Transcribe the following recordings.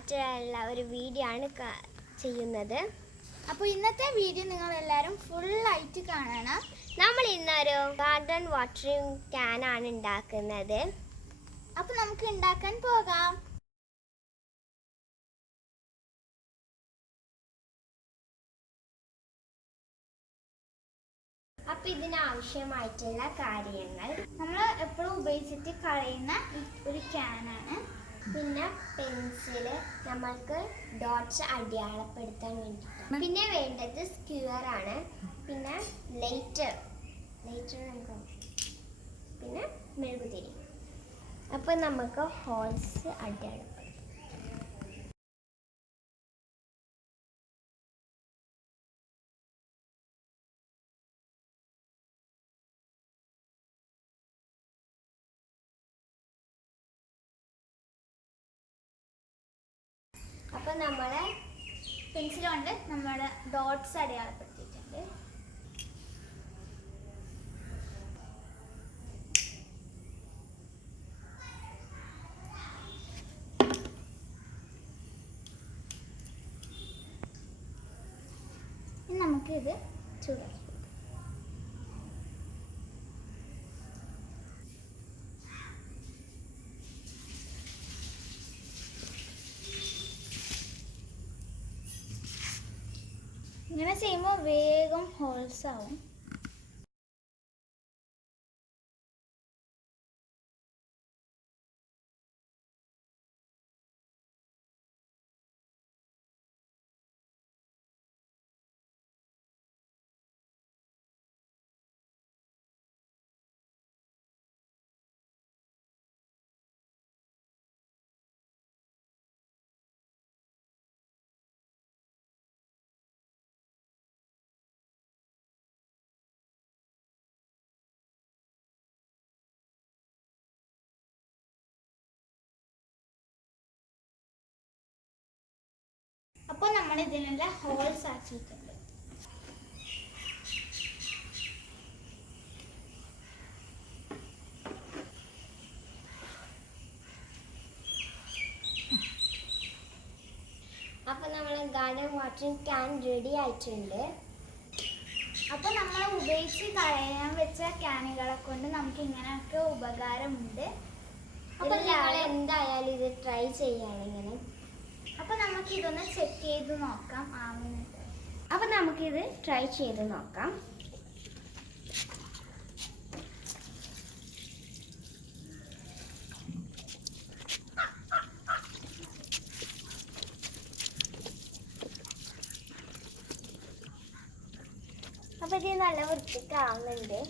ആയിട്ടുള്ള ഒരു വീഡിയോ ആണ് ചെയ്യുന്നത്. അപ്പോൾ ഇന്നത്തെ വീഡിയോ നിങ്ങൾ എല്ലാവരും ഫുള്ളായിട്ട് കാണണം. നമ്മൾ ഇന്നൊരു ഗാർഡൻ വാട്ടറിംഗ് ക്യാൻ ആണ് ഉണ്ടാക്കുന്നത്. അപ്പോൾ നമുക്ക് ഉണ്ടാക്കാൻ പോകാം. അപ്പോൾ ഇതിനാവശ്യമായിട്ടുള്ള കാര്യങ്ങൾ നമ്മൾ എപ്പോഴും ഉപയോഗിച്ചിട്ട് കളയുന്ന ഒരു ക്യാനാണ്. പിന്നെ പെൻസില്, നമ്മൾക്ക് ഡോട്ട്സ് അടയാളപ്പെടുത്താൻ വേണ്ടിയിട്ടാണ്. പിന്നെ വേണ്ടത് സ്ക്യൂർ ആണ്. പിന്നെ ലൈറ്റർ നമുക്ക്, പിന്നെ മെഴുകുതിരി. അപ്പോൾ നമുക്ക് ഹോൾസ് അടയാളപ്പെടുത്താം. അപ്പോൾ നമ്മൾ പെൻസിൽ കൊണ്ട് നമ്മുടെ ഡോട്ട്സ് അടയാളപ്പെടുത്തിയിട്ടുണ്ട്. ഇനി നമുക്കിത് ചൂടാക്കി. ഇങ്ങനെ ചെയ്യുമ്പോൾ വേഗം ഹോൾസ് ആവും. അപ്പോൾ നമ്മൾ ഇതിനുള്ള ഹോൾസ് ആക്കിയിട്ടുണ്ട്. അപ്പോൾ നമ്മൾ ഗാർഡൻ വാട്ടറിംഗ് ക്യാൻ റെഡി ആയിട്ടുണ്ട്. അപ്പോൾ നമ്മൾ ഉപയോഗിച്ച് കളയാൻ വെച്ച ക്യാനുകളെ കൊണ്ട് നമുക്ക് ഇങ്ങനെയൊക്കെ ഉപകാരമുണ്ട്. അപ്പോൾ ഞങ്ങൾ എന്തായാലും ഇത് ട്രൈ ചെയ്യാണ് ഇങ്ങനെ. അപ്പോൾ നമുക്ക് ഇതൊന്ന് ചെക്ക് ചെയ്ത് നോക്കാം ആവുന്നുണ്ട്. അപ്പോൾ നമുക്കിത് ട്രൈ ചെയ്ത് നോക്കാം. അപ്പോൾ ഇത് നല്ല വൃത്തിക്കാവുന്നുണ്ട്.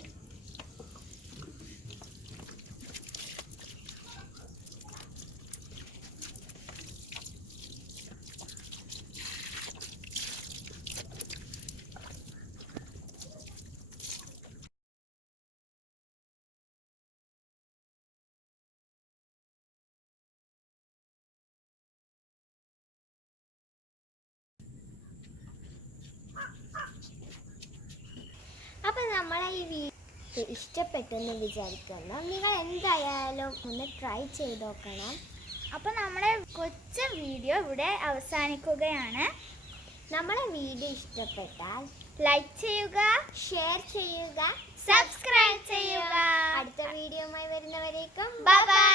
അപ്പോൾ നമ്മളെ ഈ വീഡിയോ ഇഷ്ടപ്പെട്ടെന്ന് വിചാരിക്കുന്നു. നിങ്ങൾ എന്തായാലും ഒന്ന് ട്രൈ ചെയ്ത് നോക്കണം. അപ്പോൾ നമ്മുടെ കൊച്ചു വീഡിയോ ഇവിടെ അവസാനിക്കുകയാണ്. നമ്മളെ വീഡിയോ ഇഷ്ടപ്പെട്ടാൽ ലൈക്ക് ചെയ്യുക, ഷെയർ ചെയ്യുക, സബ്സ്ക്രൈബ് ചെയ്യുക. അടുത്ത വീഡിയോയുമായി വരുന്നവരേക്കും ബൈ ബൈ.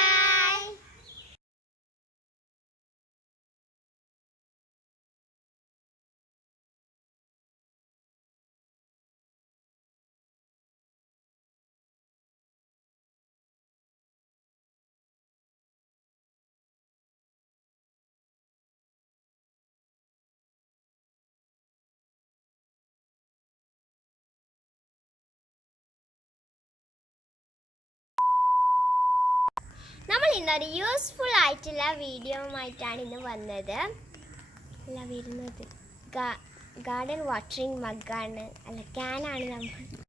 നമ്മൾ ഇന്നൊരു യൂസ്ഫുൾ ആയിട്ടുള്ള വീഡിയോയുമായിട്ടാണ് ഇന്ന് വന്നത്. ഗാർഡൻ വാട്ടറിംഗ് മഗ്ഗാണ്, അല്ല ക്യാനാണ് നമ്മൾ